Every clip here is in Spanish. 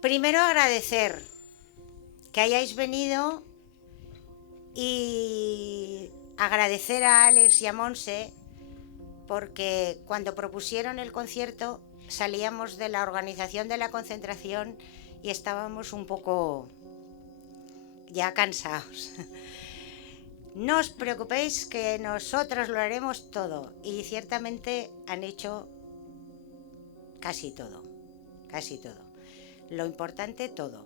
Primero agradecer que hayáis venido y agradecer a Alex y a Monse porque cuando propusieron el concierto salíamos de la organización de la concentración y estábamos un poco ya cansados. No os preocupéis que nosotros lo haremos todo y ciertamente han hecho casi todo, casi todo. Lo importante todo.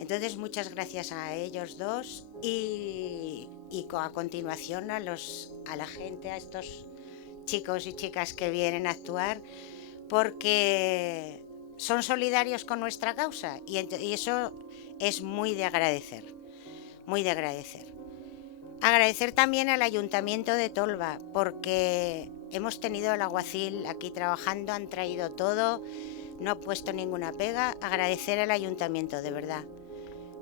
Entonces muchas gracias a ellos dos y a continuación a la gente, a estos chicos y chicas que vienen a actuar porque son solidarios con nuestra causa y eso es muy de agradecer, muy de agradecer. Agradecer también al Ayuntamiento de Tolba porque hemos tenido al alguacil aquí trabajando, han traído todo, no ha puesto ninguna pega. Agradecer al Ayuntamiento, de verdad.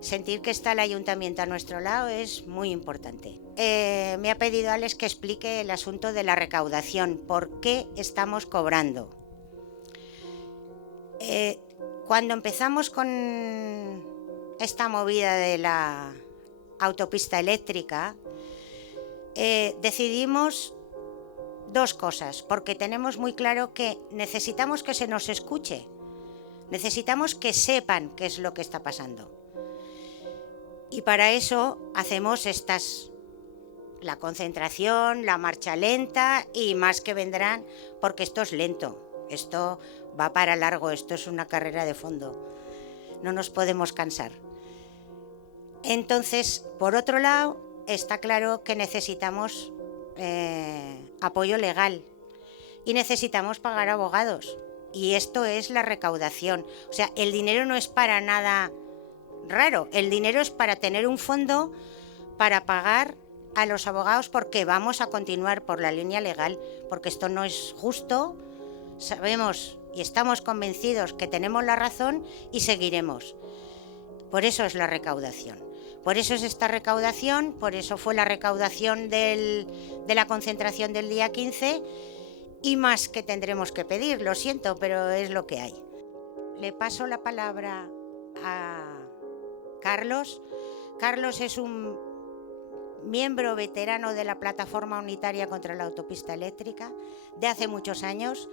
Sentir que está el Ayuntamiento a nuestro lado es muy importante. Me ha pedido Alex que explique el asunto de la recaudación, por qué estamos cobrando. Cuando empezamos con esta movida de la autopista eléctrica, decidimos dos cosas, porque tenemos muy claro que necesitamos que se nos escuche, necesitamos que sepan qué es lo que está pasando. Y para eso hacemos la concentración, la marcha lenta y más que vendrán, porque esto es lento, esto va para largo, esto es una carrera de fondo, no nos podemos cansar. Entonces, por otro lado, está claro que necesitamos apoyo legal y necesitamos pagar abogados. Y esto es la recaudación. O sea, el dinero no es para nada raro. El dinero es para tener un fondo para pagar a los abogados porque vamos a continuar por la línea legal, porque esto no es justo. Sabemos y estamos convencidos que tenemos la razón y seguiremos. Por eso es la recaudación. Por eso es esta recaudación, por eso fue la recaudación de la concentración del día 15 y más que tendremos que pedir, lo siento, pero es lo que hay. Le paso la palabra a Carlos. Carlos es un miembro veterano de la Plataforma Unitaria contra la Autopista Eléctrica de hace muchos años.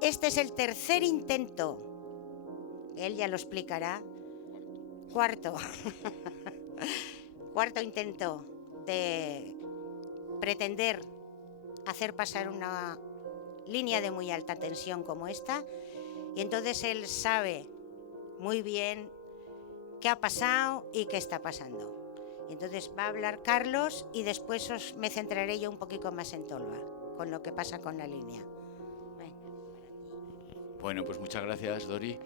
Este es el tercer intento, él ya lo explicará, cuarto intento de pretender hacer pasar una línea de muy alta tensión como esta, y entonces él sabe muy bien qué ha pasado y qué está pasando. Y entonces va a hablar Carlos y después me centraré yo un poquito más en Tolba, con lo que pasa con la línea. Bueno, pues muchas gracias, Dori,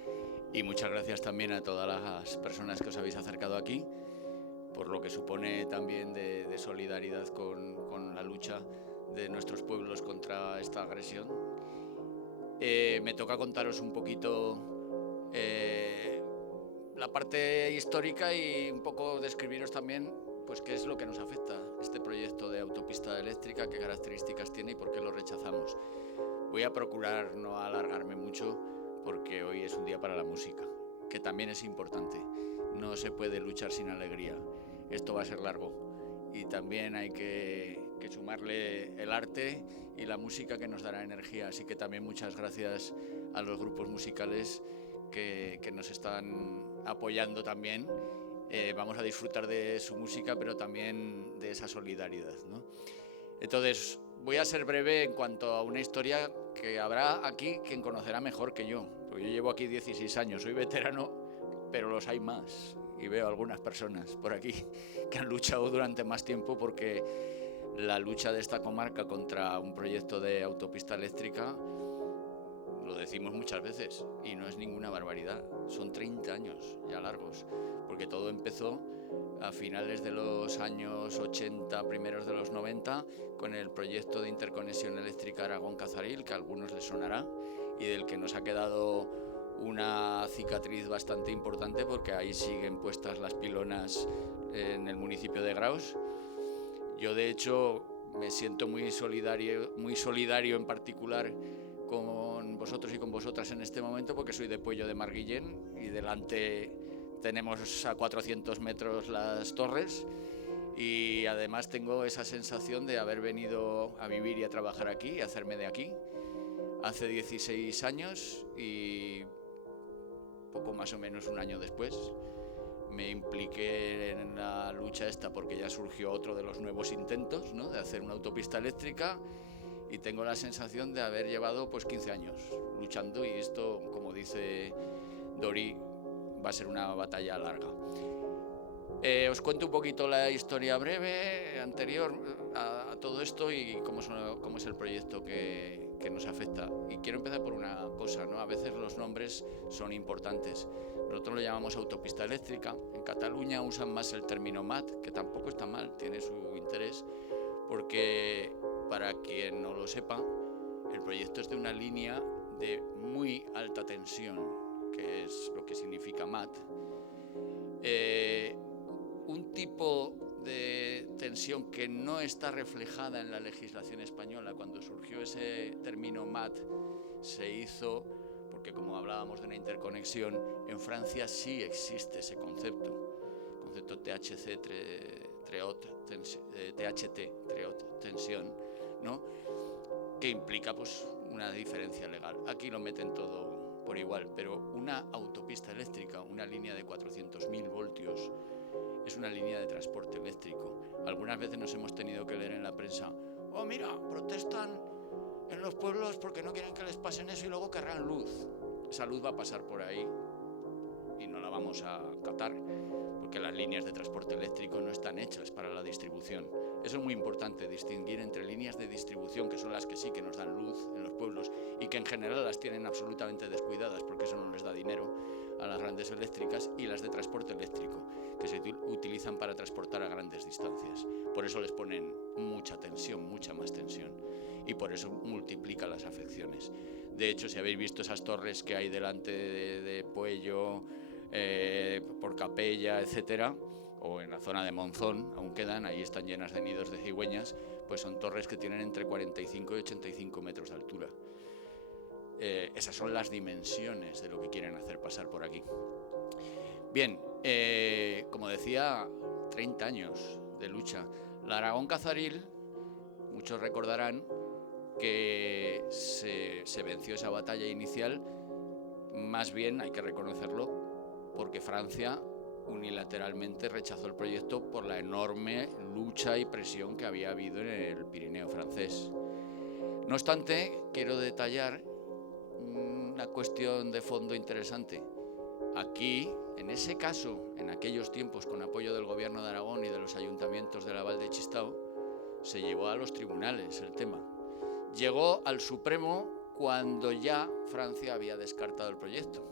y muchas gracias también a todas las personas que os habéis acercado aquí, por lo que supone también de solidaridad con la lucha de nuestros pueblos contra esta agresión. Me toca contaros un poquito la parte histórica y un poco describiros también pues qué es lo que nos afecta este proyecto de autopista eléctrica, qué características tiene y por qué lo rechazamos. Voy a procurar no alargarme mucho porque hoy es un día para la música, que también es importante. No se puede luchar sin alegría. Esto va a ser largo y también hay que sumarle el arte y la música que nos dará energía. Así que también muchas gracias a los grupos musicales que nos están apoyando también. Vamos a disfrutar de su música, pero también de esa solidaridad, ¿no? Entonces, voy a ser breve en cuanto a una historia que habrá aquí quien conocerá mejor que yo, porque yo llevo aquí 16 años, soy veterano, pero los hay más, y veo algunas personas por aquí que han luchado durante más tiempo porque la lucha de esta comarca contra un proyecto de autopista eléctrica, lo decimos muchas veces, y no es ninguna barbaridad, son 30 años ya largos, porque todo empezó a finales de los años 80, primeros de los 90, con el proyecto de interconexión eléctrica Aragón-Cazaril, que a algunos les sonará, y del que nos ha quedado una cicatriz bastante importante, porque ahí siguen puestas las pilonas en el municipio de Graus. Yo, de hecho, me siento muy solidario en particular con vosotros y con vosotras en este momento, porque soy de Puello de Marguillén y delante tenemos a 400 metros las torres, y además tengo esa sensación de haber venido a vivir y a trabajar aquí, a hacerme de aquí, hace 16 años, y poco más o menos un año después me impliqué en la lucha esta, porque ya surgió otro de los nuevos intentos, ¿no?, de hacer una autopista eléctrica, y tengo la sensación de haber llevado pues 15 años luchando, y esto, como dice Dori, va a ser una batalla larga. Os cuento un poquito la historia breve anterior a todo esto y cómo es el proyecto que nos afecta. Y quiero empezar por una cosa, ¿no? A veces los nombres son importantes. Nosotros lo llamamos autopista eléctrica. En Cataluña usan más el término MAT, que tampoco está mal, tiene su interés, porque, para quien no lo sepa, el proyecto es de una línea de muy alta tensión, que es lo que significa MAT. Un tipo de tensión que no está reflejada en la legislación española. Cuando surgió ese término MAT se hizo porque, como hablábamos de una interconexión, en Francia sí existe ese concepto THC, THT, Trehaute tensión, ¿no?, que implica pues una diferencia legal. Aquí lo meten todo por igual, pero una autopista eléctrica, una línea de 400.000 voltios, es una línea de transporte eléctrico. Algunas veces nos hemos tenido que leer en la prensa: oh, mira, protestan en los pueblos porque no quieren que les pasen eso y luego querrán luz. Esa luz va a pasar por ahí y no la vamos a captar, porque las líneas de transporte eléctrico no están hechas para la distribución. Eso es muy importante, distinguir entre líneas de distribución, que son las que sí que nos dan luz en los pueblos y que en general las tienen absolutamente descuidadas porque eso no les da dinero a las grandes eléctricas, y las de transporte eléctrico, que se utilizan para transportar a grandes distancias. Por eso les ponen mucha tensión, mucha más tensión, y por eso multiplica las afecciones. De hecho, si habéis visto esas torres que hay delante de Puello, por Capella, etcétera, o en la zona de Monzón, aún quedan, ahí están llenas de nidos de cigüeñas, pues son torres que tienen entre 45 y 85 metros de altura. Esas son las dimensiones de lo que quieren hacer pasar por aquí. Bien, como decía, 30 años de lucha. La Aragón Cazaril, muchos recordarán que se venció esa batalla inicial, más bien, hay que reconocerlo, porque Francia unilateralmente rechazó el proyecto por la enorme lucha y presión que había habido en el Pirineo francés. No obstante, quiero detallar una cuestión de fondo interesante. Aquí, en ese caso, en aquellos tiempos, con apoyo del Gobierno de Aragón y de los ayuntamientos de la Val de Chistau, se llevó a los tribunales el tema. Llegó al Supremo cuando ya Francia había descartado el proyecto.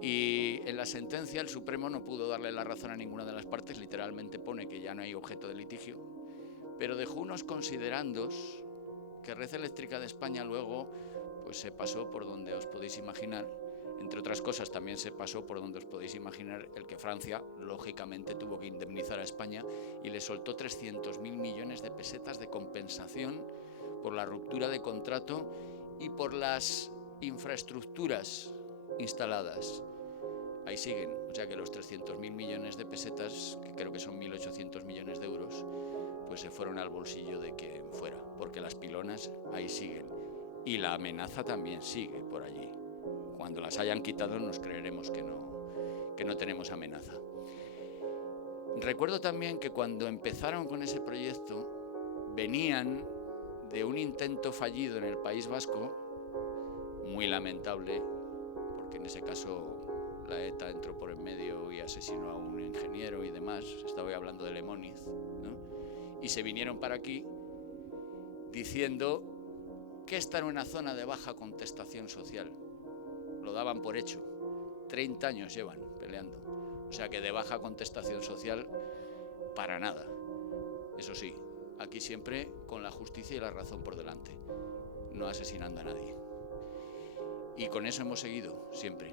Y en la sentencia el Supremo no pudo darle la razón a ninguna de las partes, literalmente pone que ya no hay objeto de litigio, pero dejó unos considerandos que Red Eléctrica de España luego pues se pasó por donde os podéis imaginar. Entre otras cosas, también se pasó por donde os podéis imaginar el que Francia, lógicamente, tuvo que indemnizar a España y le soltó 300.000 millones de pesetas de compensación por la ruptura de contrato y por las infraestructuras instaladas. Ahí siguen, o sea que los 300.000 millones de pesetas, que creo que son 1.800 millones de euros, pues se fueron al bolsillo de quien fuera, porque las pilonas ahí siguen y la amenaza también sigue por allí. Cuando las hayan quitado nos creeremos que no tenemos amenaza. Recuerdo también que cuando empezaron con ese proyecto venían de un intento fallido en el País Vasco, muy lamentable, porque en ese caso la ETA entró por en medio y asesinó a un ingeniero y demás. Estaba hablando de Lemóniz, ¿no? Y se vinieron para aquí diciendo que esta era una zona de baja contestación social. Lo daban por hecho. 30 años llevan peleando. O sea que de baja contestación social, para nada. Eso sí, aquí siempre con la justicia y la razón por delante, no asesinando a nadie. Y con eso hemos seguido siempre.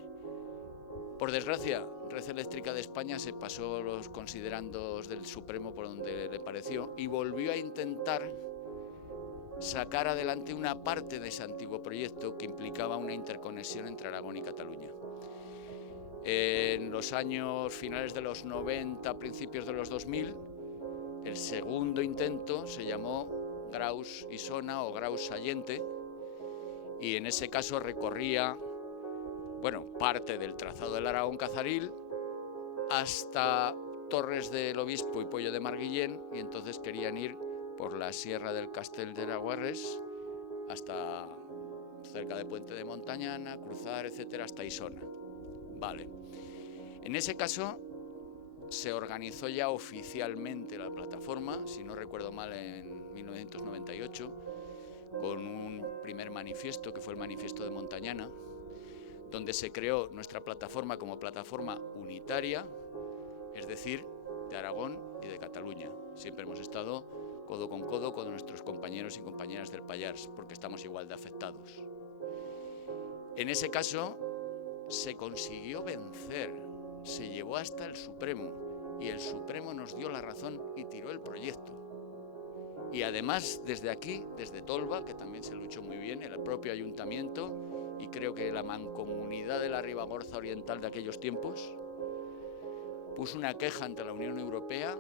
Por desgracia, Red Eléctrica de España se pasó los considerandos del Supremo por donde le pareció y volvió a intentar sacar adelante una parte de ese antiguo proyecto que implicaba una interconexión entre Aragón y Cataluña. En los años finales de los 90, principios de los 2000, el segundo intento se llamó Graus-Isona o Graus-Sallente, y en ese caso recorría, parte del trazado del Aragón-Cazaril hasta Torres del Obispo y Puello de Marguillén, y entonces querían ir por la sierra del Castell de Laguarres hasta cerca de Puente de Montañana, cruzar, etcétera, hasta Isona. Vale. En ese caso se organizó ya oficialmente la plataforma, si no recuerdo mal, en 1998, con un primer manifiesto que fue el Manifiesto de Montañana, donde se creó nuestra plataforma como plataforma unitaria, es decir, de Aragón y de Cataluña. Siempre hemos estado codo con nuestros compañeros y compañeras del Pallars, porque estamos igual de afectados. En ese caso se consiguió vencer, se llevó hasta el Supremo, y el Supremo nos dio la razón y tiró el proyecto. Y además, desde aquí, desde Tolba, que también se luchó muy bien, el propio ayuntamiento, y creo que la mancomunidad de la Ribagorza Oriental de aquellos tiempos, puso una queja ante la Unión Europea,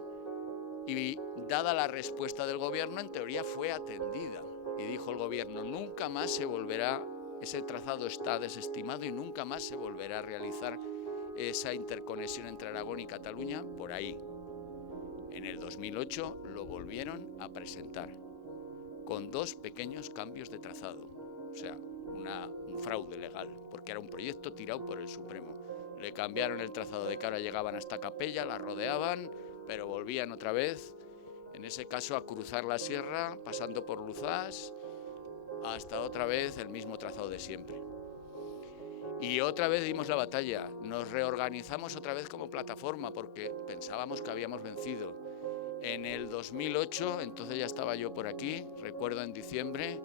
y dada la respuesta del gobierno, en teoría fue atendida. Y dijo el gobierno, nunca más se volverá, ese trazado está desestimado y nunca más se volverá a realizar esa interconexión entre Aragón y Cataluña por ahí. En el 2008 lo volvieron a presentar, con 2 pequeños cambios de trazado. O sea, un fraude legal, porque era un proyecto tirado por el Supremo. Le cambiaron el trazado de cara, llegaban hasta Capella, la rodeaban, pero volvían otra vez, en ese caso, a cruzar la sierra, pasando por Luzás, hasta otra vez el mismo trazado de siempre. Y otra vez dimos la batalla, nos reorganizamos otra vez como plataforma, porque pensábamos que habíamos vencido. En el 2008, entonces ya estaba yo por aquí, recuerdo en diciembre,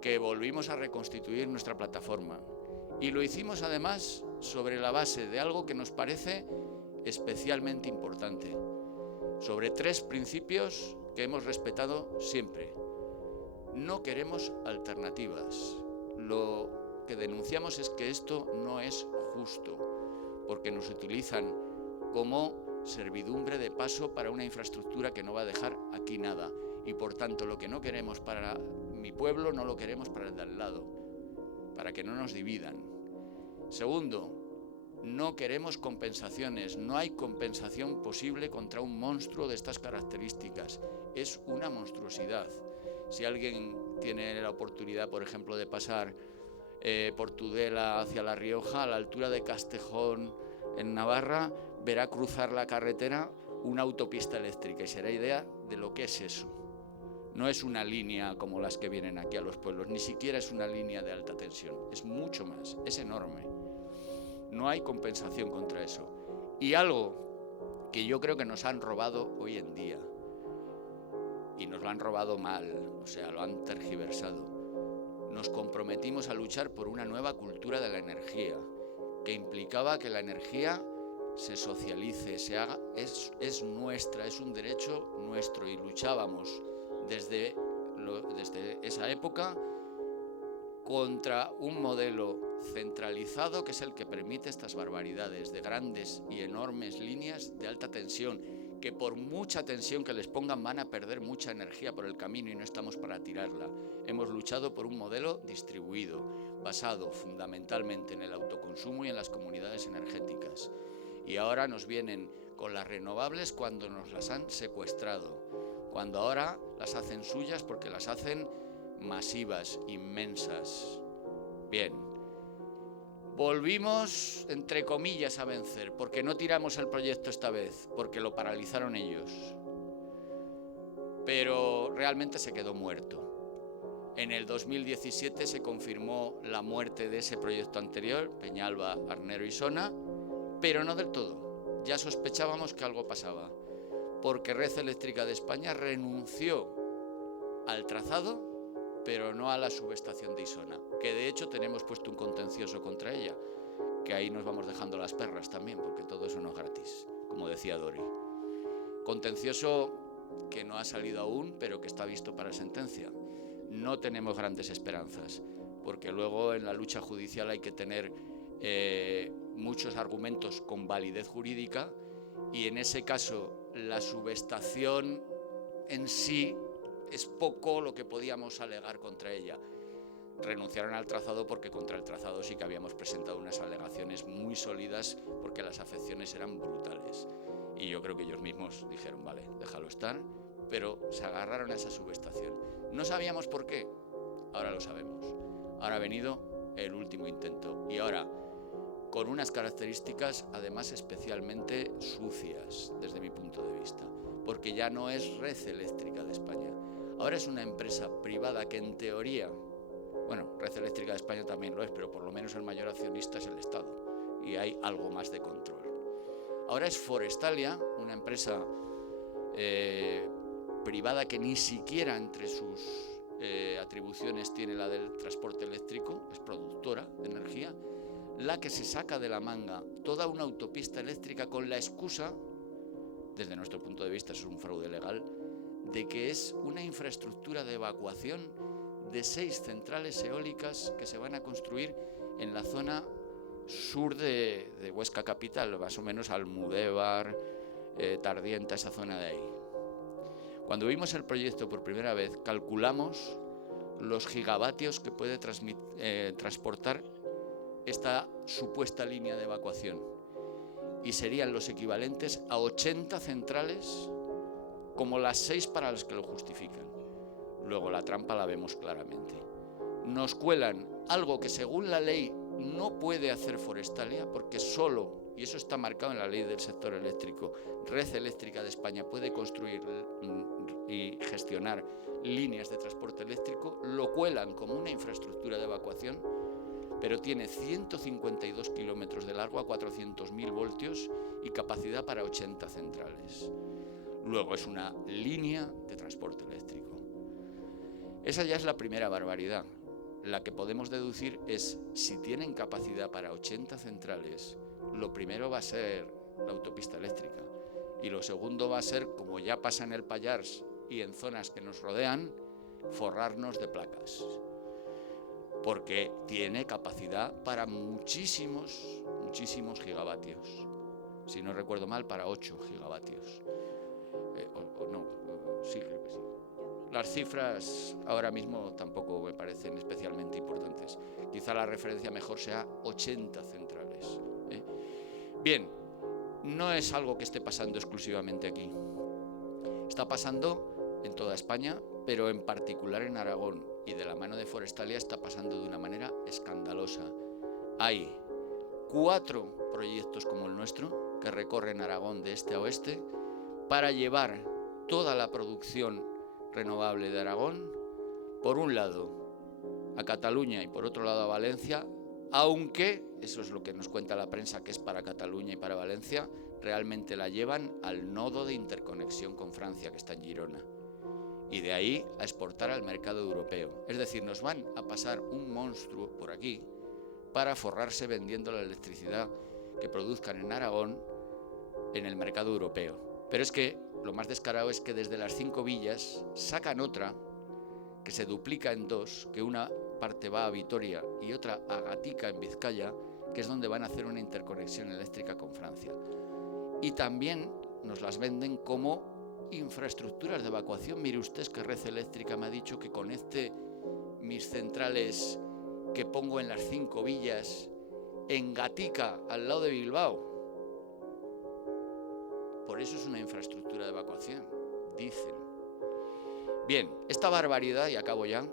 que volvimos a reconstituir nuestra plataforma. Y lo hicimos además sobre la base de algo que nos parece especialmente importante, sobre 3 principios que hemos respetado siempre. No queremos alternativas. Lo que denunciamos es que esto no es justo, porque nos utilizan como servidumbre de paso para una infraestructura que no va a dejar aquí nada. Y por tanto, lo que no queremos para mi pueblo, no lo queremos para el de al lado, para que no nos dividan. Segundo, no queremos compensaciones, no hay compensación posible contra un monstruo de estas características. Es una monstruosidad. Si alguien tiene la oportunidad, por ejemplo, de pasar por Tudela hacia La Rioja, a la altura de Castejón, en Navarra, verá cruzar la carretera una autopista eléctrica y será idea de lo que es eso. No es una línea como las que vienen aquí a los pueblos, ni siquiera es una línea de alta tensión, es mucho más, es enorme. No hay compensación contra eso. Y algo que yo creo que nos han robado hoy en día, y nos lo han robado mal, o sea, lo han tergiversado. Nos comprometimos a luchar por una nueva cultura de la energía, que implicaba que la energía se socialice, se haga, es nuestra, es un derecho nuestro, y luchábamos desde esa época contra un modelo centralizado que es el que permite estas barbaridades de grandes y enormes líneas de alta tensión, que por mucha tensión que les pongan van a perder mucha energía por el camino y no estamos para tirarla. Hemos luchado por un modelo distribuido, basado fundamentalmente en el autoconsumo y en las comunidades energéticas. Y ahora nos vienen con las renovables cuando nos las han secuestrado, cuando ahora las hacen suyas porque las hacen masivas, inmensas. Bien, volvimos, entre comillas, a vencer, porque no tiramos el proyecto esta vez, porque lo paralizaron ellos. Pero realmente se quedó muerto. En el 2017 se confirmó la muerte de ese proyecto anterior, Peñalba, Arnero y Isona, pero no del todo. Ya sospechábamos que algo pasaba, porque Red Eléctrica de España renunció al trazado, pero no a la subestación de Isona, que de hecho tenemos puesto un contencioso contra ella, que ahí nos vamos dejando las perras también, porque todo eso no es gratis, como decía Dori. Contencioso que no ha salido aún, pero que está visto para sentencia. no tenemos grandes esperanzas, porque luego en la lucha judicial hay que tener muchos argumentos con validez jurídica, y en ese caso la subestación en sí es poco lo que podíamos alegar contra ella. Renunciaron al trazado porque contra el trazado sí que habíamos presentado unas alegaciones muy sólidas, porque las afecciones eran brutales. Y yo creo que ellos mismos dijeron, vale, déjalo estar, pero se agarraron a esa subestación. No sabíamos por qué, ahora lo sabemos. Ahora ha venido el último intento, y ahora con unas características además especialmente sucias desde mi punto de vista, porque ya no es Red Eléctrica de España, ahora es una empresa privada que en teoría, bueno, Red Eléctrica de España también lo es, pero por lo menos el mayor accionista es el Estado y hay algo más de control. Ahora es Forestalia, una empresa privada que ni siquiera entre sus atribuciones tiene la del transporte eléctrico, es productora de energía, la que se saca de la manga toda una autopista eléctrica con la excusa, desde nuestro punto de vista es un fraude legal, de que es una infraestructura de evacuación de 6 centrales eólicas que se van a construir en la zona sur de Huesca capital, más o menos Almudévar, Tardienta, esa zona de ahí. Cuando vimos el proyecto por primera vez, calculamos los gigavatios que puede transportar esta supuesta línea de evacuación, y serían los equivalentes a 80 centrales como las 6 para las que lo justifican. Luego la trampa la vemos claramente. Nos cuelan algo que según la ley no puede hacer Forestalia, porque solo, y eso está marcado en la ley del sector eléctrico, Red Eléctrica de España puede construir y gestionar líneas de transporte eléctrico, lo cuelan como una infraestructura de evacuación, pero tiene 152 kilómetros de largo a 400.000 voltios y capacidad para 80 centrales. Luego es una línea de transporte eléctrico. Esa ya es la primera barbaridad. La que podemos deducir es, si tienen capacidad para 80 centrales, lo primero va a ser la autopista eléctrica, y lo segundo va a ser, como ya pasa en el Pallars y en zonas que nos rodean, forrarnos de placas, porque tiene capacidad para muchísimos gigavatios. Si no recuerdo mal, para 8 gigavatios. Sí, creo que sí. Las cifras ahora mismo tampoco me parecen especialmente importantes. Quizá la referencia mejor sea 80 centrales. Bien, no es algo que esté pasando exclusivamente aquí. Está pasando en toda España, pero en particular en Aragón, y de la mano de Forestalia está pasando de una manera escandalosa. Hay 4 proyectos como el nuestro que recorren Aragón de este a oeste para llevar toda la producción renovable de Aragón, por un lado a Cataluña y por otro lado a Valencia, aunque, eso es lo que nos cuenta la prensa, que es para Cataluña y para Valencia, realmente la llevan al nodo de interconexión con Francia, que está en Girona, y de ahí a exportar al mercado europeo. Es decir, nos van a pasar un monstruo por aquí para forrarse vendiendo la electricidad que produzcan en Aragón en el mercado europeo. Pero es que lo más descarado es que desde las 5 villas sacan otra que se duplica en 2, que una parte va a Vitoria y otra a Gatica en Vizcaya, que es donde van a hacer una interconexión eléctrica con Francia. Y también nos las venden como infraestructuras de evacuación. Mire usted que Red Eléctrica me ha dicho que conecte mis centrales que pongo en las 5 villas en Gatica, al lado de Bilbao. Por eso es una infraestructura de evacuación, dicen. Bien, esta barbaridad, y acabo ya,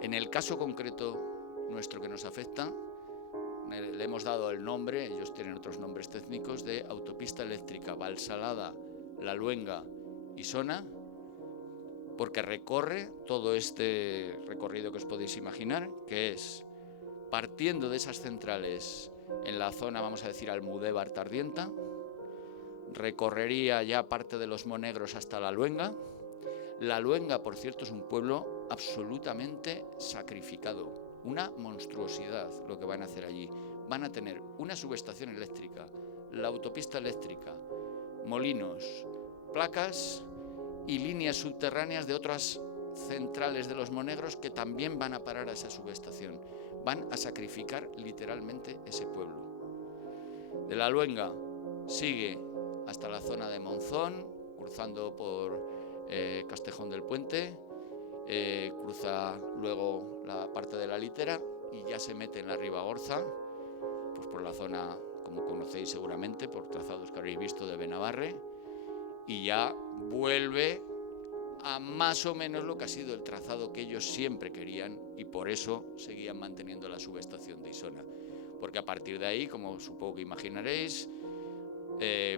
en el caso concreto nuestro que nos afecta, le hemos dado el nombre, ellos tienen otros nombres técnicos, de autopista eléctrica Valsalada, La Luenga y Sona, porque recorre todo este recorrido que os podéis imaginar, que es partiendo de esas centrales en la zona, vamos a decir, Almudévar Tardienta, recorrería ya parte de los Monegros hasta La Luenga. La Luenga, por cierto, es un pueblo absolutamente sacrificado, una monstruosidad lo que van a hacer allí. Van a tener una subestación eléctrica, la autopista eléctrica, molinos, placas y líneas subterráneas de otras centrales de los monegros que también van a parar a esa subestación. Van a sacrificar literalmente ese pueblo. De la Luenga sigue hasta la zona de Monzón, cruzando por Castejón del Puente, cruza luego la parte de la Litera y ya se mete en la Ribagorza, pues por la zona, como conocéis seguramente, por trazados que habréis visto de Benabarre, y ya vuelve a más o menos lo que ha sido el trazado que ellos siempre querían, y por eso seguían manteniendo la subestación de Isona, porque a partir de ahí, como supongo que imaginaréis,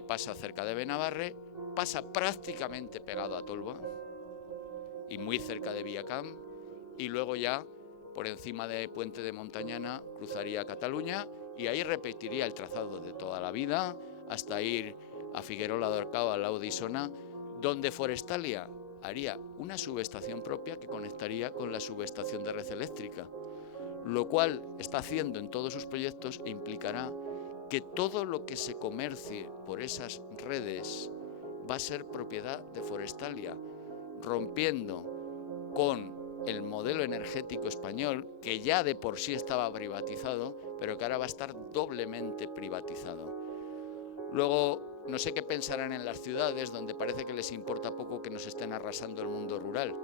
pasa cerca de Benabarre, pasa prácticamente pegado a Tolba y muy cerca de Villacamp, y luego ya por encima de Puente de Montañana cruzaría Cataluña y ahí repetiría el trazado de toda la vida hasta ir a Figuerola de Orcao, al lado de Isona, donde Forestalia haría una subestación propia que conectaría con la subestación de red eléctrica, lo cual está haciendo en todos sus proyectos e implicará que todo lo que se comercie por esas redes va a ser propiedad de Forestalia, rompiendo con el modelo energético español, que ya de por sí estaba privatizado, pero que ahora va a estar doblemente privatizado. Luego, no sé qué pensarán en las ciudades, donde parece que les importa poco que nos estén arrasando el mundo rural,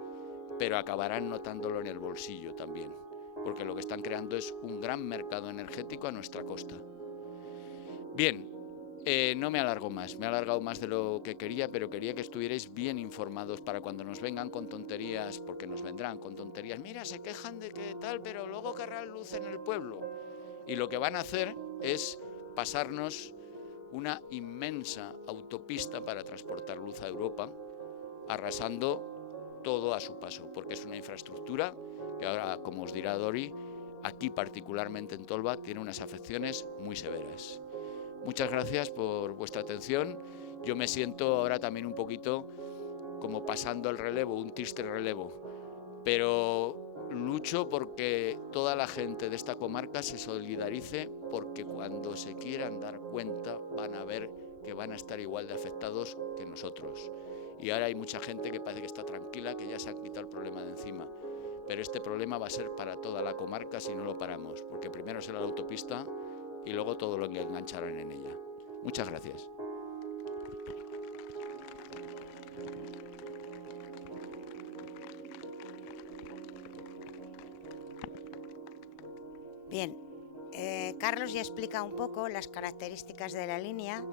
pero acabarán notándolo en el bolsillo también, porque lo que están creando es un gran mercado energético a nuestra costa. Bien, no me alargo más, me he alargado más de lo que quería, pero quería que estuvierais bien informados para cuando nos vengan con tonterías, porque nos vendrán con tonterías. Mira, se quejan de que tal, pero luego querrán luz en el pueblo. Y lo que van a hacer es pasarnos una inmensa autopista para transportar luz a Europa, arrasando todo a su paso, porque es una infraestructura que ahora, como os dirá Dori, aquí particularmente en Tolba, tiene unas afecciones muy severas. Muchas gracias por vuestra atención. Yo me siento ahora también un poquito como pasando el relevo, un triste relevo, pero lucho porque toda la gente de esta comarca se solidarice, porque cuando se quieran dar cuenta van a ver que van a estar igual de afectados que nosotros. Y ahora hay mucha gente que parece que está tranquila, que ya se han quitado el problema de encima, pero este problema va a ser para toda la comarca si no lo paramos, porque primero será la autopista y luego todo lo que engancharán en ella. Muchas gracias. Bien, Carlos ya explica un poco las características de la línea.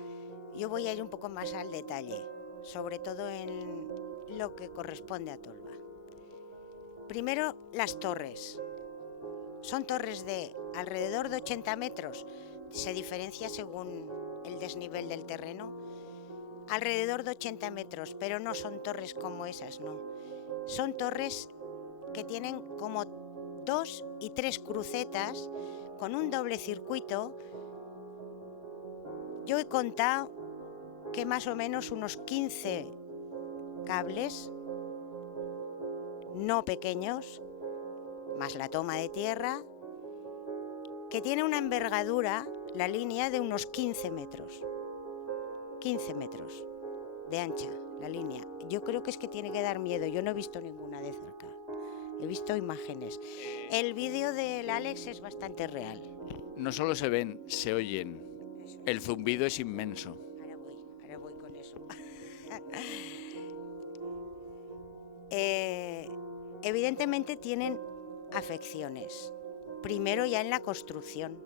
Yo voy a ir un poco más al detalle, sobre todo en lo que corresponde a Tolba. Primero, las torres. Son torres de alrededor de 80 metros, se diferencia según el desnivel del terreno, alrededor de 80 metros, pero no son torres como esas, no. Son torres que tienen como 2 y 3 crucetas con un doble circuito. Yo he contado que más o menos unos 15 cables, no pequeños, más la toma de tierra, que tiene una envergadura, la línea, de unos 15 metros. 15 metros de ancha la línea. Yo creo que es que tiene que dar miedo. Yo no he visto ninguna de cerca. He visto imágenes. El vídeo del Alex es bastante real. No solo se ven, se oyen. El zumbido es inmenso. Ahora voy con eso. Evidentemente tienen afecciones. Primero ya en la construcción,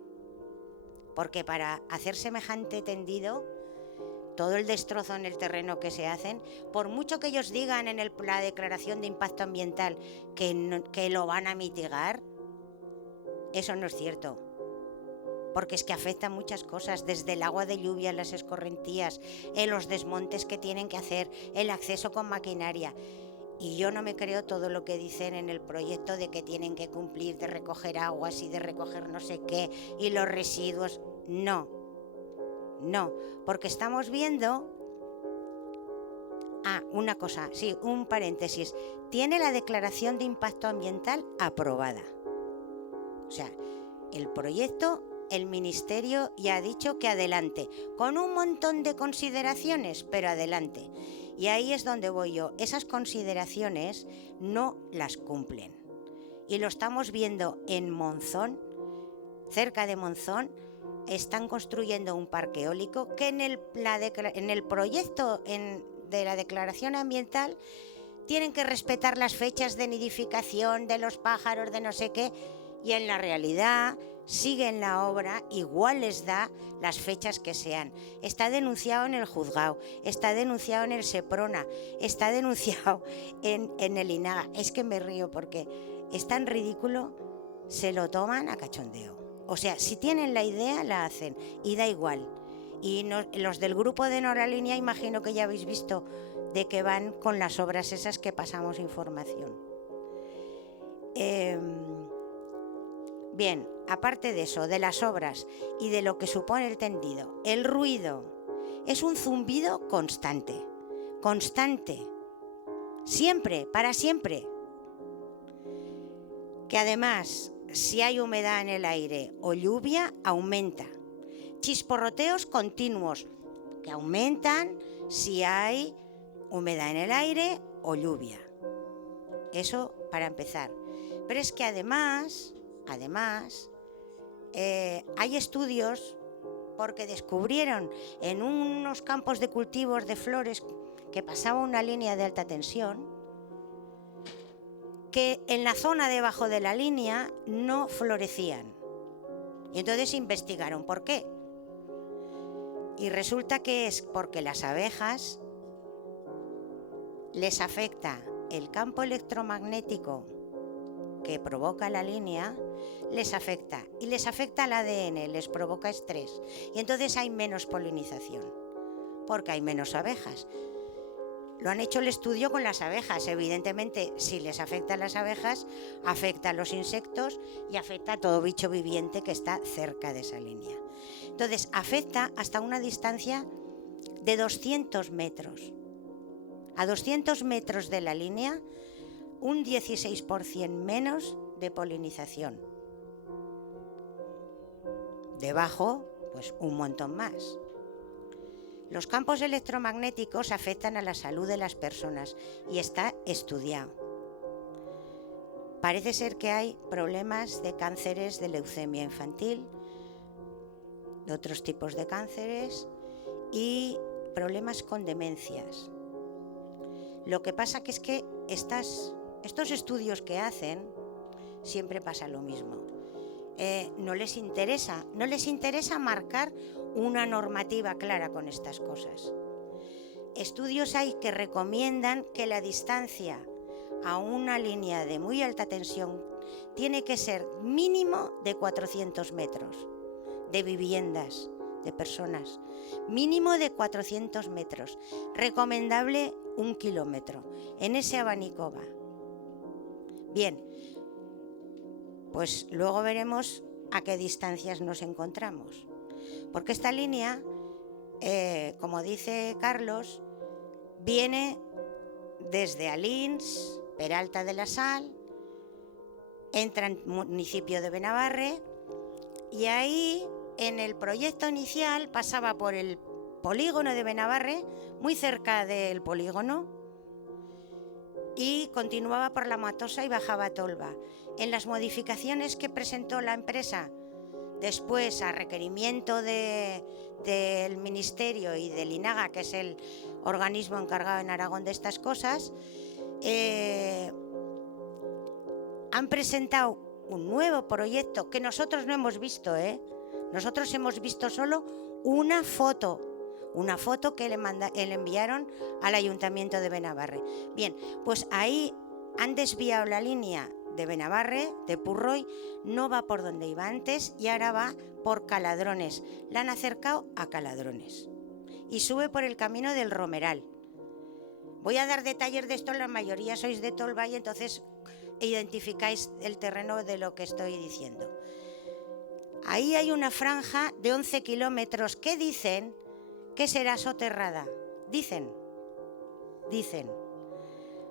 porque para hacer semejante tendido, todo el destrozo en el terreno que se hacen, por mucho que ellos digan en la declaración de impacto ambiental que lo van a mitigar, eso no es cierto. Porque es que afecta muchas cosas, desde el agua de lluvia, las escorrentías, los desmontes que tienen que hacer, el acceso con maquinaria. Y yo no me creo todo lo que dicen en el proyecto de que tienen que cumplir, de recoger aguas y de recoger no sé qué, y los residuos. No, porque estamos viendo... una cosa, sí, un paréntesis. Tiene la declaración de impacto ambiental aprobada. O sea, el proyecto el Ministerio ya ha dicho que adelante, con un montón de consideraciones, pero adelante. Y ahí es donde voy yo. Esas consideraciones no las cumplen. Y lo estamos viendo en Monzón, cerca de Monzón. Están construyendo un parque eólico que en el proyecto de la declaración ambiental tienen que respetar las fechas de nidificación de los pájaros, de no sé qué, y en la realidad siguen la obra, igual les da las fechas que sean. Está denunciado en el juzgado, está denunciado en el Seprona, está denunciado en el INAGA. Es que me río porque es tan ridículo, se lo toman a cachondeo. O sea, si tienen la idea, la hacen y da igual. Y los del grupo de Noralínea, imagino que ya habéis visto de que van con las obras esas que pasamos información. Bien, aparte de eso, de las obras y de lo que supone el tendido, el ruido es un zumbido constante, siempre, para siempre. Que además, si hay humedad en el aire o lluvia, aumenta. Chisporroteos continuos, que aumentan si hay humedad en el aire o lluvia. Eso para empezar. Pero es que además, hay estudios porque descubrieron en unos campos de cultivos de flores que pasaba una línea de alta tensión, que en la zona debajo de la línea no florecían. Y entonces investigaron por qué. Y resulta que es porque las abejas les afecta el campo electromagnético que provoca la línea, les afecta. Y les afecta al ADN, les provoca estrés. Y entonces hay menos polinización, porque hay menos abejas. Lo han hecho el estudio con las abejas. Evidentemente, si les afecta a las abejas, afecta a los insectos y afecta a todo bicho viviente que está cerca de esa línea. Entonces, afecta hasta una distancia de 200 metros. A 200 metros de la línea, un 16% menos de polinización. Debajo, pues un montón más. Los campos electromagnéticos afectan a la salud de las personas y está estudiado. Parece ser que hay problemas de cánceres de leucemia infantil, de otros tipos de cánceres y problemas con demencias. Lo que pasa que es que estos estudios que hacen, siempre pasa lo mismo. No les interesa marcar una normativa clara con estas cosas. Estudios hay que recomiendan que la distancia a una línea de muy alta tensión tiene que ser mínimo de 400 metros de viviendas, de personas. Mínimo de 400 metros. Recomendable 1 kilómetro. En ese abanico va. Bien, pues luego veremos a qué distancias nos encontramos. Porque esta línea, como dice Carlos, viene desde Alins, Peralta de la Sal, entra en el municipio de Benabarre y ahí en el proyecto inicial pasaba por el polígono de Benabarre, muy cerca del polígono, y continuaba por la Matosa y bajaba a Tolba. En las modificaciones que presentó la empresa después a requerimiento del Ministerio y del INAGA, que es el organismo encargado en Aragón de estas cosas, han presentado un nuevo proyecto que nosotros no hemos visto, Nosotros hemos visto solo una foto que le enviaron al Ayuntamiento de Benabarre. Bien, pues ahí han desviado la línea de Benabarre, de Purroy, no va por donde iba antes y ahora va por Caladrones. La han acercado a Caladrones y sube por el camino del Romeral. Voy a dar detalles de esto, la mayoría sois de Tolba y entonces identificáis el terreno de lo que estoy diciendo. Ahí hay una franja de 11 kilómetros que dicen que será soterrada. Dicen.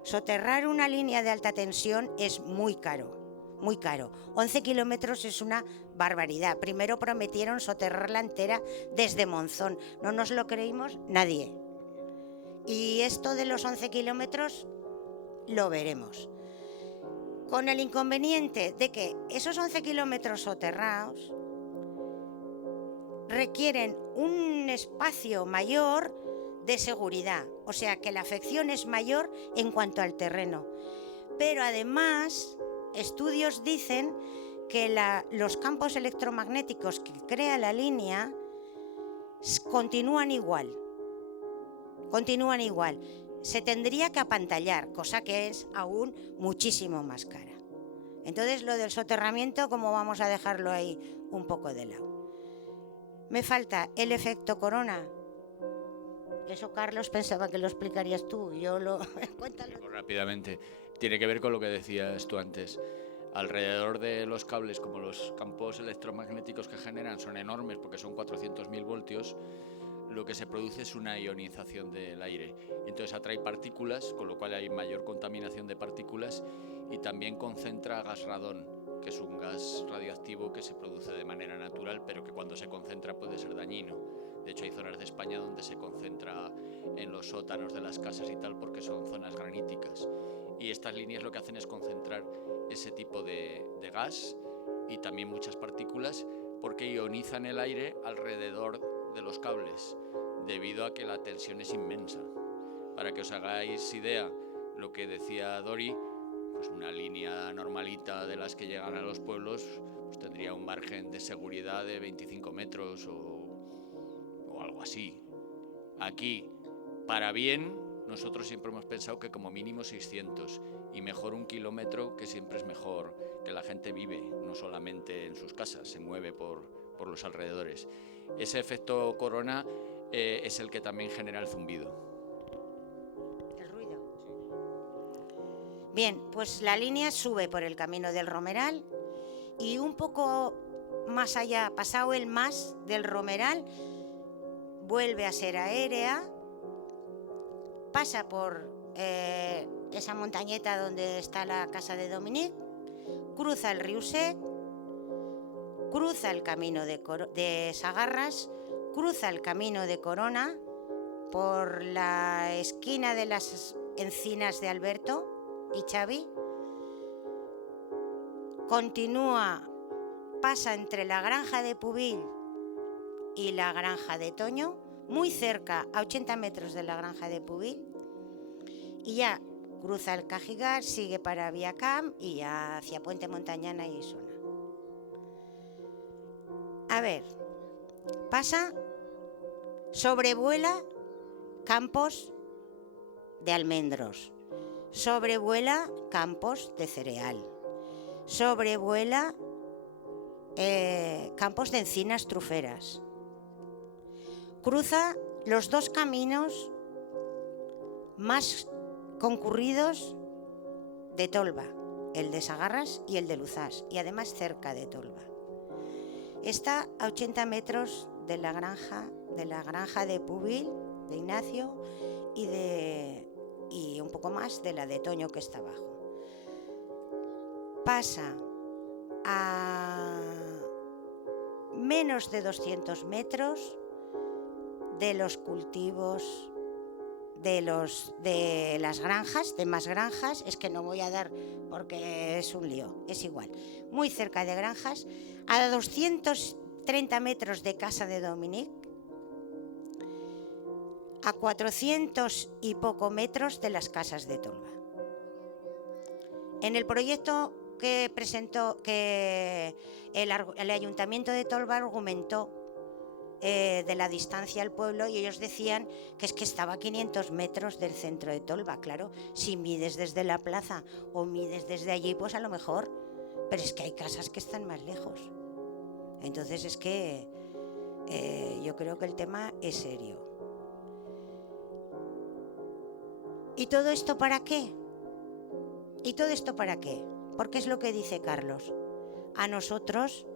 Soterrar una línea de alta tensión es muy caro, muy caro. 11 kilómetros es una barbaridad. Primero prometieron soterrarla entera desde Monzón. No nos lo creímos nadie. Y esto de los 11 kilómetros lo veremos. Con el inconveniente de que esos 11 kilómetros soterrados requieren un espacio mayor de seguridad, o sea que la afección es mayor en cuanto al terreno. Pero además, estudios dicen que los campos electromagnéticos que crea la línea continúan igual. Se tendría que apantallar, cosa que es aún muchísimo más cara. Entonces, lo del soterramiento, ¿cómo vamos a dejarlo ahí un poco de lado? Me falta el efecto corona. Eso, Carlos, pensaba que lo explicarías tú. Cuéntalo. Rápidamente. Tiene que ver con lo que decías tú antes. Alrededor de los cables, como los campos electromagnéticos que generan son enormes porque son 400.000 voltios, lo que se produce es una ionización del aire. Entonces atrae partículas, con lo cual hay mayor contaminación de partículas, y también concentra gas radón, que es un gas radioactivo que se produce de manera natural, pero que cuando se concentra puede ser dañino. De hecho, hay zonas de España donde se concentra en los sótanos de las casas y tal, porque son zonas graníticas. Y estas líneas lo que hacen es concentrar ese tipo de gas y también muchas partículas, porque ionizan el aire alrededor de los cables, debido a que la tensión es inmensa. Para que os hagáis idea, lo que decía Dori, pues una línea normalita de las que llegan a los pueblos, pues tendría un margen de seguridad de 25 metros o algo así. Aquí, para bien, nosotros siempre hemos pensado que como mínimo 600, y mejor 1 kilómetro, que siempre es mejor, que la gente vive, no solamente en sus casas, se mueve por los alrededores. Ese efecto corona es el que también genera el zumbido. El ruido. Bien, pues la línea sube por el camino del Romeral y un poco más allá, pasado el Mas del Romeral, vuelve a ser aérea, pasa por esa montañeta donde está la casa de Dominic, cruza el río Sec, cruza el camino de Sagarras, cruza el camino de Corona por la esquina de las encinas de Alberto y Xavi, continúa, pasa entre la granja de Pubil y la granja de Toño, muy cerca, a 80 metros de la granja de Pubil, y ya cruza el Cajigar, sigue para Viacamp y ya hacia Puente Montañana y Isona. A ver, pasa, sobrevuela campos de almendros, sobrevuela campos de cereal, sobrevuela campos de encinas truferas, cruza los dos caminos más concurridos de Tolba, el de Sagarras y el de Luzás, y además cerca de Tolba. Está a 80 metros de la granja de Pubil, de Ignacio, y un poco más de la de Toño, que está abajo. Pasa a menos de 200 metros de los cultivos, de las granjas, de más granjas, es que no voy a dar porque es un lío, es igual. Muy cerca de granjas, a 230 metros de casa de Dominic, a 400 y poco metros de las casas de Tolba. En el proyecto que presentó, que el Ayuntamiento de Tolba argumentó de la distancia al pueblo, y ellos decían que es que estaba a 500 metros del centro de Tolba. Claro, si mides desde la plaza o mides desde allí, pues a lo mejor, pero es que hay casas que están más lejos. Entonces es que yo creo que el tema es serio. ¿Y todo esto para qué? ¿Y todo esto para qué? Porque es lo que dice Carlos. A nosotros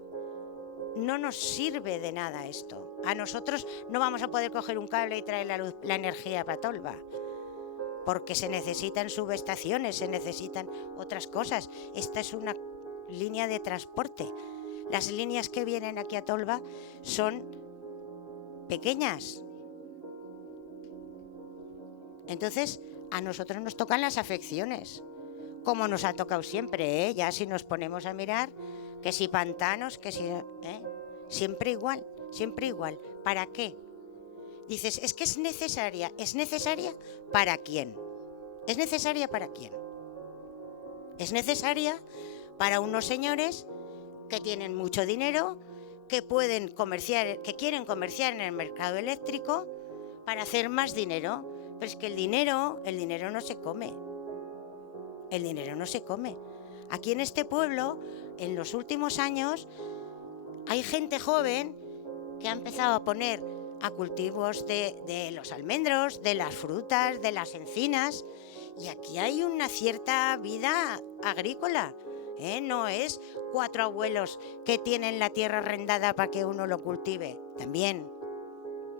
no nos sirve de nada esto. A nosotros no vamos a poder coger un cable y traer la energía para Tolba, porque se necesitan subestaciones, se necesitan otras cosas. Esta es línea de transporte. Las líneas que vienen aquí a Tolba son pequeñas. Entonces, a nosotros nos tocan las afecciones, como nos ha tocado siempre, ¿eh? Ya si nos ponemos a mirar, que si pantanos, que si... Siempre igual, siempre igual. ¿Para qué? Dices, es que es necesaria. ¿Es necesaria para quién? ¿Es necesaria para quién? Es necesaria para unos señores que tienen mucho dinero, que pueden comerciar, que quieren comerciar en el mercado eléctrico para hacer más dinero. Pero es que el dinero no se come. El dinero no se come. Aquí en este pueblo, en los últimos años, hay gente joven que ha empezado a poner a cultivos de los almendros, de las frutas, de las encinas. Y aquí hay una cierta vida agrícola, ¿eh? No es 4 abuelos que tienen la tierra arrendada para que uno lo cultive. También,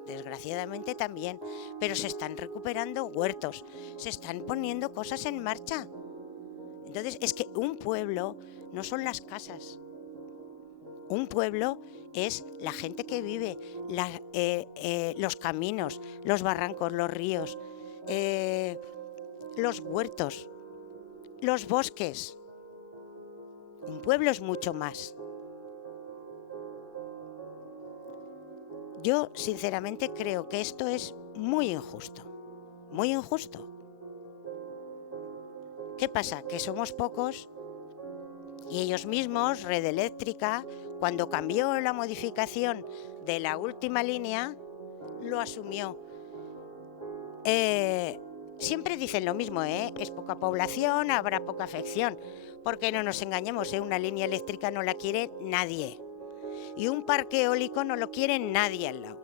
desgraciadamente también. Pero se están recuperando huertos, se están poniendo cosas en marcha. Entonces, es que un pueblo no son las casas. Un pueblo es la gente que vive, los caminos, los barrancos, los ríos, los huertos, los bosques. Un pueblo es mucho más. Yo, sinceramente, creo que esto es muy injusto. Muy injusto. ¿Qué pasa? Que somos pocos y ellos mismos, Red Eléctrica, cuando cambió la modificación de la última línea, lo asumió. Siempre dicen lo mismo, es poca población, habrá poca afección. Porque no nos engañemos, una línea eléctrica no la quiere nadie. Y un parque eólico no lo quiere nadie al lado.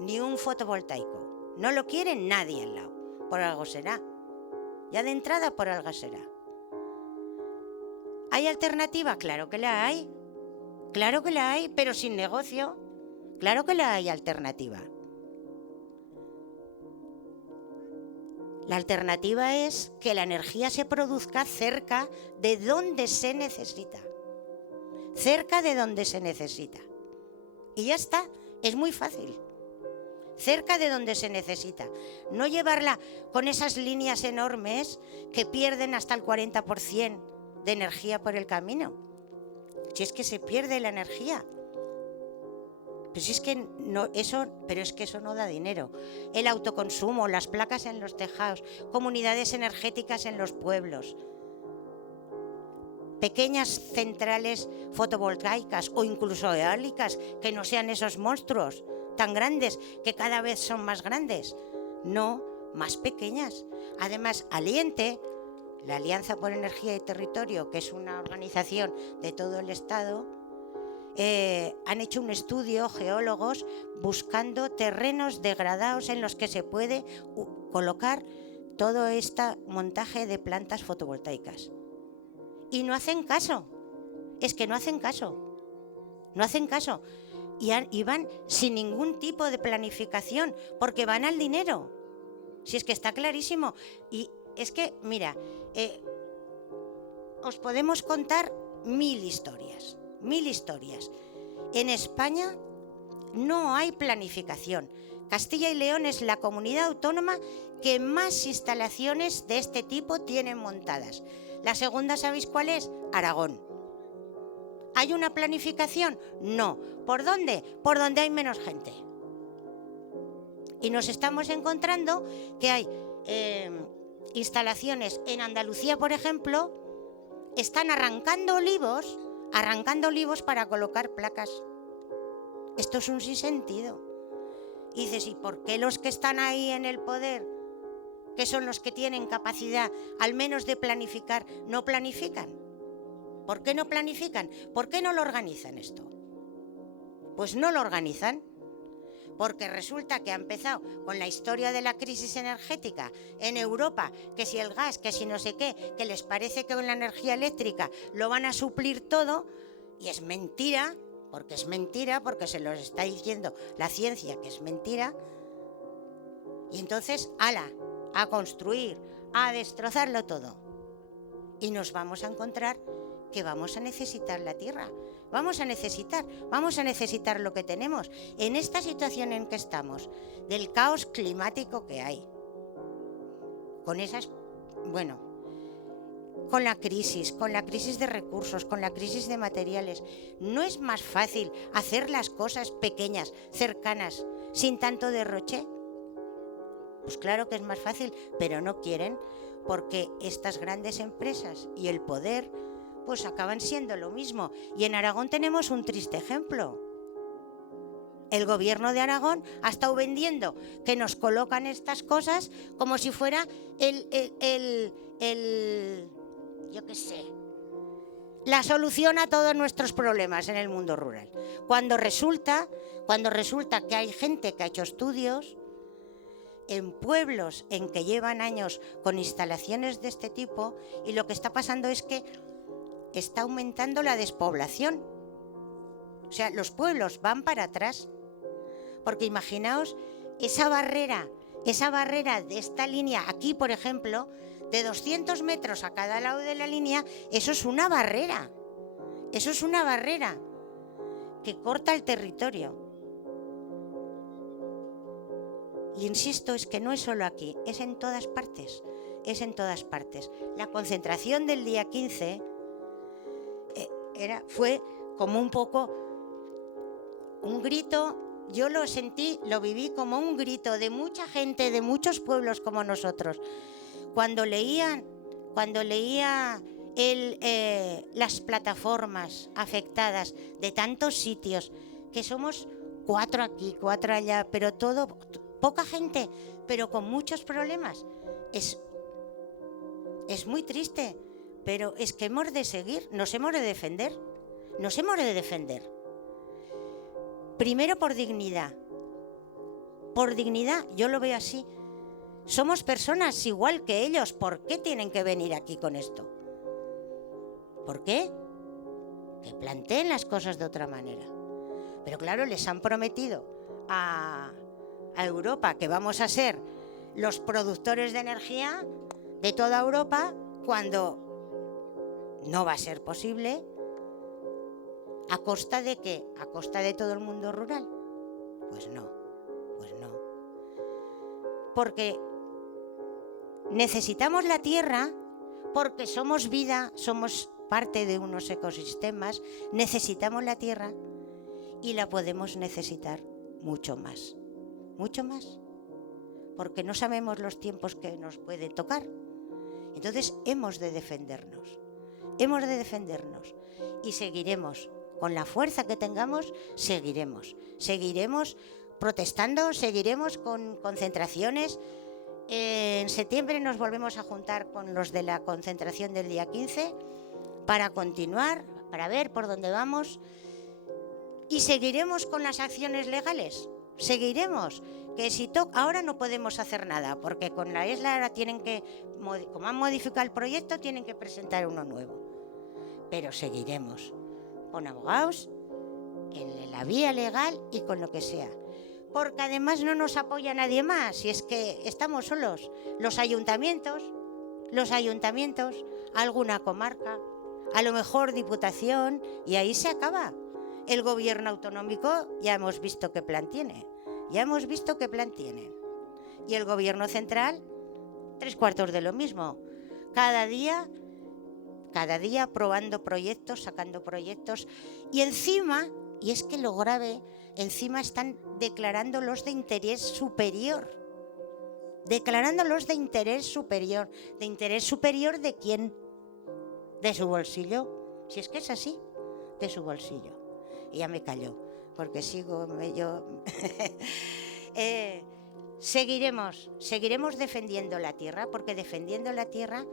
Ni un fotovoltaico. No lo quiere nadie al lado. Por algo será. Ya de entrada por algo será. ¿Hay alternativa? Claro que la hay. Claro que la hay, pero sin negocio. Claro que la hay alternativa. La alternativa es que la energía se produzca cerca de donde se necesita. Cerca de donde se necesita. Y ya está, es muy fácil. Cerca de donde se necesita. No llevarla con esas líneas enormes que pierden hasta el 40% de energía por el camino. Si es que se pierde la energía. Pues es que no, pero es que eso no da dinero. El autoconsumo, las placas en los tejados, comunidades energéticas en los pueblos, pequeñas centrales fotovoltaicas o incluso eólicas que no sean esos monstruos tan grandes que cada vez son más grandes. No, más pequeñas. Además, Aliente, la Alianza por Energía y Territorio, que es una organización de todo el Estado, han hecho un estudio, geólogos, buscando terrenos degradados en los que se puede colocar todo este montaje de plantas fotovoltaicas. Y no hacen caso. Es que no hacen caso. No hacen caso. Y van sin ningún tipo de planificación, porque van al dinero. Si es que está clarísimo. Y es que, mira, os podemos contar 1000 historias. 1000 historias. En España no hay planificación. Castilla y León es la comunidad autónoma que más instalaciones de este tipo tienen montadas. La segunda, ¿sabéis cuál es? Aragón. ¿Hay una planificación? No. ¿Por dónde? Por donde hay menos gente. Y nos estamos encontrando que hay instalaciones en Andalucía, por ejemplo, están arrancando olivos para colocar placas. Esto es un sinsentido. Y dices, ¿y por qué los que están ahí en el poder, que son los que tienen capacidad al menos de planificar, no planifican? ¿Por qué no planifican? ¿Por qué no lo organizan esto? Pues no lo organizan. Porque resulta que ha empezado con la historia de la crisis energética en Europa, que si el gas, que si no sé qué, que les parece que con la energía eléctrica lo van a suplir todo, y es mentira, porque se los está diciendo la ciencia que es mentira, y entonces, a construir, a destrozarlo todo. Y nos vamos a encontrar que vamos a necesitar la tierra. Vamos a necesitar lo que tenemos. En esta situación en que estamos, del caos climático que hay, con esas, bueno, con la crisis de recursos, con la crisis de materiales, ¿no es más fácil hacer las cosas pequeñas, cercanas, sin tanto derroche? Pues claro que es más fácil, pero no quieren, porque estas grandes empresas y el poder pues acaban siendo lo mismo. Y en Aragón tenemos un triste ejemplo. El gobierno de Aragón ha estado vendiendo que nos colocan estas cosas como si fuera yo qué sé, la solución a todos nuestros problemas en el mundo rural. Cuando resulta que hay gente que ha hecho estudios en pueblos en que llevan años con instalaciones de este tipo, y lo que está pasando es que está aumentando la despoblación. O sea, los pueblos van para atrás. Porque imaginaos esa barrera de esta línea, aquí por ejemplo, de 200 metros a cada lado de la línea, eso es una barrera que corta el territorio. Y insisto, es que no es solo aquí, es en todas partes. La concentración del día 15 fue como un poco un grito. Yo lo sentí, lo viví como un grito de mucha gente, de muchos pueblos como nosotros. Cuando leía las plataformas afectadas de tantos sitios, que somos 4 aquí, 4 allá, pero poca gente, pero con muchos problemas, es muy triste, pero es que hemos de seguir, nos hemos de defender. Primero por dignidad, yo lo veo así. Somos personas igual que ellos. ¿Por qué tienen que venir aquí con esto? ¿Por qué? Que planteen las cosas de otra manera. Pero claro, les han prometido a Europa que vamos a ser los productores de energía de toda Europa, cuando no va a ser posible. ¿A costa de qué? ¿A costa de todo el mundo rural? Pues no. Porque necesitamos la tierra, porque somos vida, somos parte de unos ecosistemas, necesitamos la tierra y la podemos necesitar mucho más, porque no sabemos los tiempos que nos puede tocar. Entonces hemos de defendernos y seguiremos. Con la fuerza que tengamos, seguiremos protestando, seguiremos con concentraciones. En septiembre nos volvemos a juntar con los de la concentración del día 15 para continuar, para ver por dónde vamos, y seguiremos con las acciones legales. Seguiremos, que si ahora no podemos hacer nada, porque con la ESLA ahora tienen que, como han modificado el proyecto, tienen que presentar uno nuevo. Pero seguiremos con abogados, en la vía legal y con lo que sea. Porque además no nos apoya nadie más, y es que estamos solos. Los ayuntamientos, alguna comarca, a lo mejor diputación, y ahí se acaba. El gobierno autonómico ya hemos visto qué plan tiene. Y el gobierno central, 3/4 de lo mismo. Cada día aprobando proyectos, sacando proyectos, y encima, y es que lo grave, encima están declarándolos de interés superior. ¿De interés superior de quién? ¿De su bolsillo? Si es que es así, de su bolsillo. Y ya me callo, porque sigo yo. Seguiremos defendiendo la tierra, porque defendiendo la tierra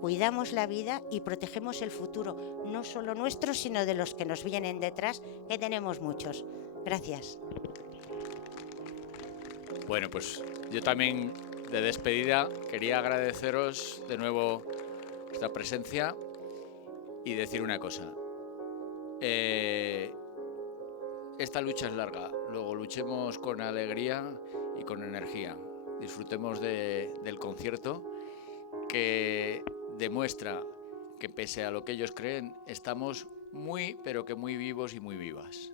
cuidamos la vida y protegemos el futuro, no solo nuestro, sino de los que nos vienen detrás, que tenemos muchos. Gracias. Bueno, pues yo también, de despedida, quería agradeceros de nuevo vuestra presencia y decir una cosa. Esta lucha es larga, luego luchemos con alegría y con energía. Disfrutemos del concierto, que demuestra que pese a lo que ellos creen, estamos muy, pero que muy vivos y muy vivas.